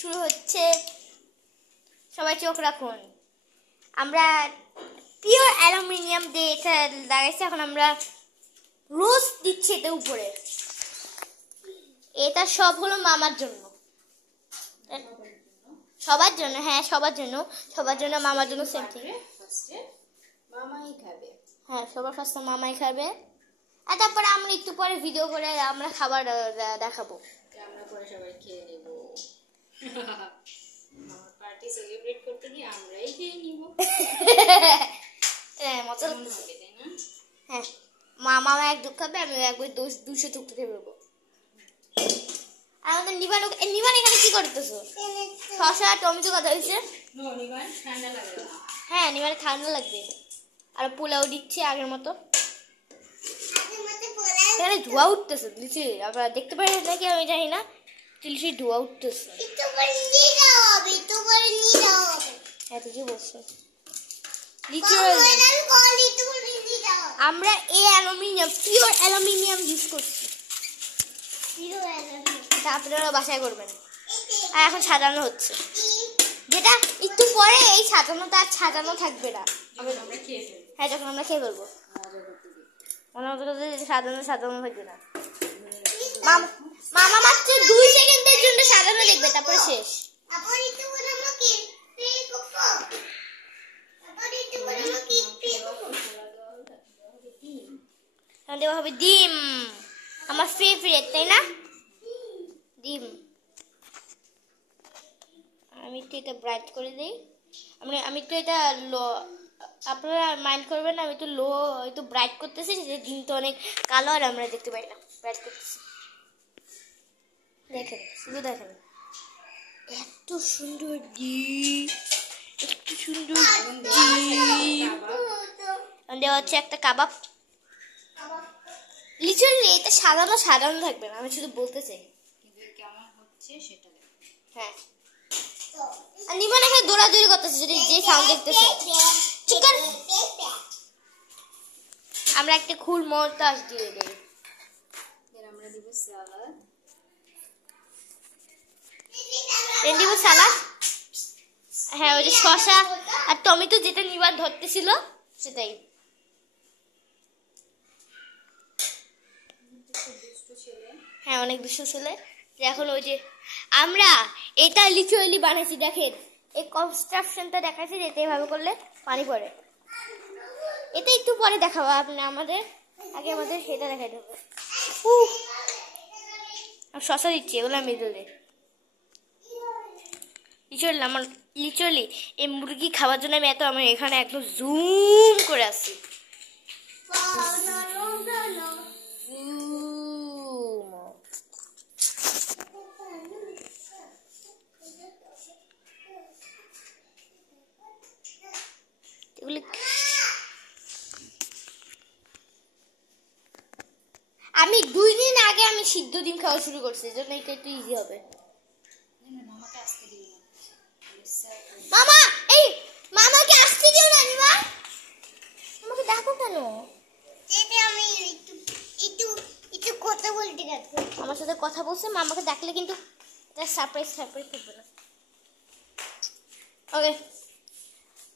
শুরু হচ্ছে। সবাই চোখ রাখুন। আমরা পিওর অ্যালুমিনিয়াম দিয়ে এটা লাগাইছি। এখন আমরা রোজ দিচ্ছি এটা উপরে। এটা সব হলো মামার জন্য, সবার জন্য। হ্যাঁ, সবার জন্য, সবার জন্য, মামার জন্য সেম থিং। মামাই খাবে। হ্যাঁ, সবার ফার্স্টে মামাই খাবে। আর তারপরে আমরা একটু পরে ভিডিও করে আমরা খাবার দেখাবো। আমরা পরে সবাই খেয়ে নেব। আমার পার্টি সেলিব্রেট করতে গিয়ে আমরাই খেয়ে নিব। হ্যাঁ, মজা হবে তাই না? হ্যাঁ, মামা এক দুঃখ খাবে, আমি একবার 200 টুকরো খেয়ে ফেলবো। আর আমাদের নিবান এখানে কি করতেছো? শসা টমেটো কথা হয়েছে। ঠান্ডা লাগবে। হ্যাঁ, নিবানে ঠান্ডা লাগবে। আর পোলাও দিচ্ছে আগের মতো। এখানে ধোয়া উঠতেছে লিচি, আপনারা দেখতে পারেন নাকি আমি জানি না। লিচি ধোয়া উঠতেছে। হ্যাঁ, ঠিকই বলছো। আমরা এই অ্যালুমিনিয়াম, পিওর অ্যালুমিনিয়াম ইউজ করছি। আপনারা বাসায় করবেন। আর এখন সাজানো হচ্ছে, যেটা একটু পরে এই সাজানোটা আর সাজানো থাকবে না। হ্যাঁ, যখন আমরা খেয়ে ফেলবো মনে হতো সাজানো থাকবে না। মামা মাত্র 2 সেকেন্ডের জন্য সাজানো দেখবে, তারপরে শেষ। দেওয়া হবে ডিম, আমার ফেভারিট, তাই না? ডিম। আমি একটু এটা ব্রাইট করে দিই। আমি তো এটা লো, আপনারা মাইন্ড করবেন না, আমি তো লো একটু ব্রাইট করতেছি, যে ডিমটা অনেক কালো আর আমরা দেখতে পাই না। ব্রাইট করতেছি, দেখেন, শুধু দেখেন, এত সুন্দর ডিম, এত সুন্দর ডিম। দেওয়া হচ্ছে একটা কাবাব। লিটারালি এটা সাজানো থাকবে না, আমি শুধু বলতে চাই কেমন হচ্ছে সেটা। হ্যাঁ, আর নিবান এখানে দৌড়াদৌড়ি করতেছে, যদি যে সাউন্ড দেখতেছে। আমরা একটা খুল মরতাস দিয়ে দেই। আমরা দিব সালাদ। দিব সালাদ। হ্যাঁ, ওই যে শসা আর টমেটো যেটা নিবান ধরতেছিল সেটাই। হ্যাঁ, অনেক দুষ্ট ছেলে। এখন ওই যে আমরা এটা লিটারালি বানাইছি, দেখেন এই কনস্ট্রাকশনটা দেখাচ্ছি, যেতে এভাবে করলে পানি পড়ে। এটা একটু পরে দেখাবো আপনি আমাদের, আগে আমাদের সেটা দেখাইতে হবে। শসা দিচ্ছি, এগুলো আমি দিলে লিটারালি এই মুরগি খাওয়ার জন্য আমি আমার এখানে একদম জুম করে আসছি। আমি 2 দিন আগে আমি সিদ্ধ ডিম খাওয়া শুরু করছি, এজন্য এটা একটু ইজি হবে। মামা, এই মামাকে আসতে দিও না নিবা। আমাকে ডাকো কেন? আমি একটু কথা বলতে গেছি। আমার সাথে কথা বলছে, মামাকে ডাকলে কিন্তু এটা সারপ্রাইজ থাকবে না। Okay,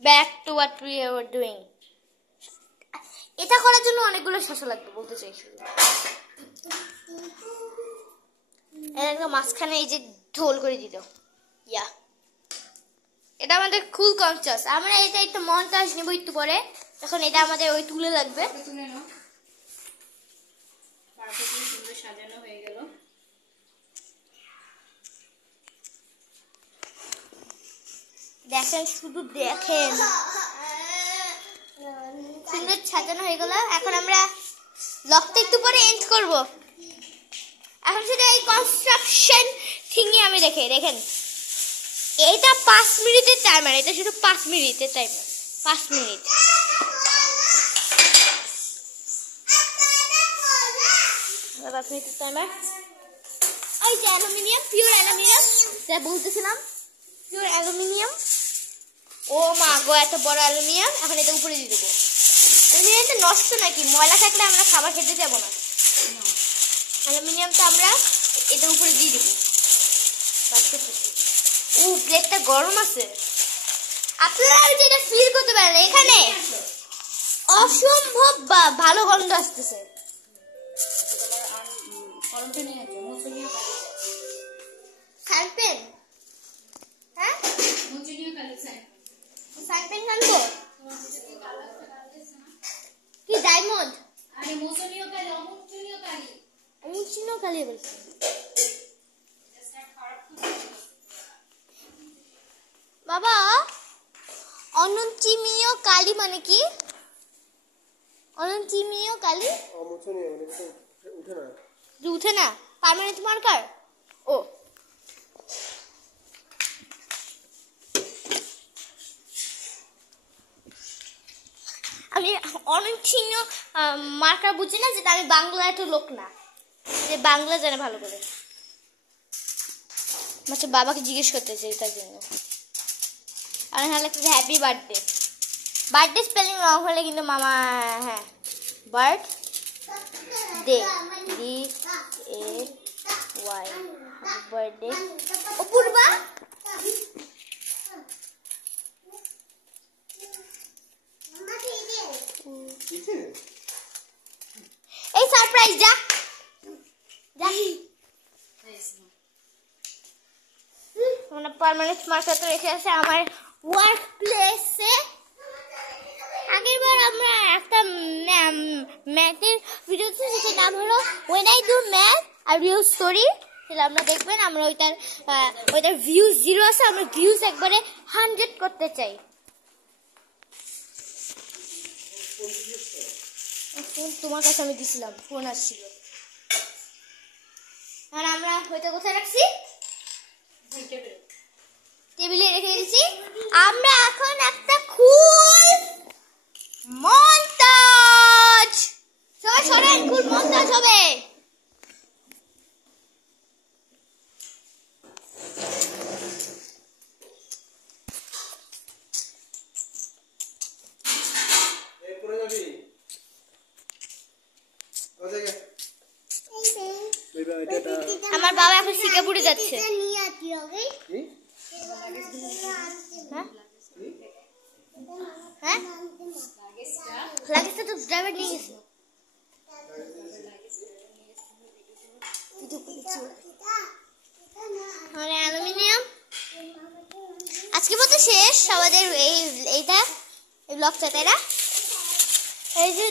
back to what we are doing. এটা করার জন্য অনেকগুলো শসা লাগবে বলতে চাই। মাঝখানে এই যে ঢোল করে দিল, ইয়া, এটা আমাদের খুল কনসাস। আমরা এটা একটু মনটাজ নেব একটু পরে, তখন এটা আমাদের ওই তুলে লাগবে। সুন্দর সাজানো হয়ে গেল। দেখেন, শুধু দেখেন, সুন্দর সাজানো হয়ে গেল। এখন আমরা ব্লগটা একটু পরে এন্ড করব। এখন শুধু এই কনস্ট্রাকশন থিংই আমি দেখেন এইটা 5 মিনিটের টাইমার, এটা শুধু 5 মিনিটের টাইমার, 5 মিনিট। টাইমার। ওই যে অ্যালুমিনিয়াম, পিওর অ্যালুমিনিয়াম, যা বলতেছিলাম, পিওর অ্যালুমিনিয়াম। ও মা গো, এত বড় অ্যালুমিনিয়াম। এখন এটা উপরে দিয়ে দেবো। অ্যালুমিনিয়ামটা নষ্ট নাকি? ময়লা থাকলে আমরা খাবার খেতে যাবো না। অ্যালুমিনিয়ামটা আমরা এটা উপরে দিয়ে দেবো। প্লেটটা গরম আছে। আপনারা যেটা ফিল করতে পারেন এখানে অসম্ভব ভালো গন্ধ আসতেছে। হ্যাঁ আনবো কি ডায়মন্ড কালি বলছি। বাবা অনন্তিমীয় কালী মানে কি? অনন্তিমীয় কালী উঠে না পার্মানেন্ট মার্কার। ও আমি অনন্তিমীয় মার্কার বুঝি না, যেটা আমি বাংলায় তো লোক না যে বাংলা জানে ভালো করে। আচ্ছা বাবাকে জিজ্ঞেস করতে চাই তার জন্য। আর হ্যাঁ লাগছে হ্যাপি বার্থডে। বার্থডে স্পেলিং রং হলে কিন্তু মামা হ্যাঁ birth day DAY birthday. Apurva এই সারপ্রাইজ যা পার্মানেন্ট মার্কার তো রেখে আছে আমার ওয়ার্ক প্লেসে। আগেরবার আমরা একটা ম্যাথের ভিডিও ছিল যেটার নাম হলো When I Do Math a Real Story। তাহলে আপনারা দেখবেন আমরা ওইটার ভিউজ 0 আছে, আমরা ভিউজ একবারে 100 করতে চাই। ফোন তোমার কাছে আমি দিছিলাম, ফোন আসছিল। আর আমরা ওইটা কোথায় রাখছি? টেবিলে রেখে দিয়েছি। আমরা এখন একটা খুব মন্তাজ, সবাই সরেন, খুব মন্তাজ হবে। আমার বাবা এখন সিঙ্গাপুরে যাচ্ছে। লাগেজটা তো ড্রাইভার নিয়ে গেছে। অ্যালুমিনিয়াম আজকে মতো শেষ আমাদের এইটা ব্লগটা, তাই না? এই যে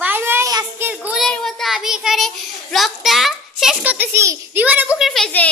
বাই বাই, আজকের গোলের মতো আমি এখানে ব্লগটা শেষ করতেছি। দিওয়ানা বুকের ফেজে।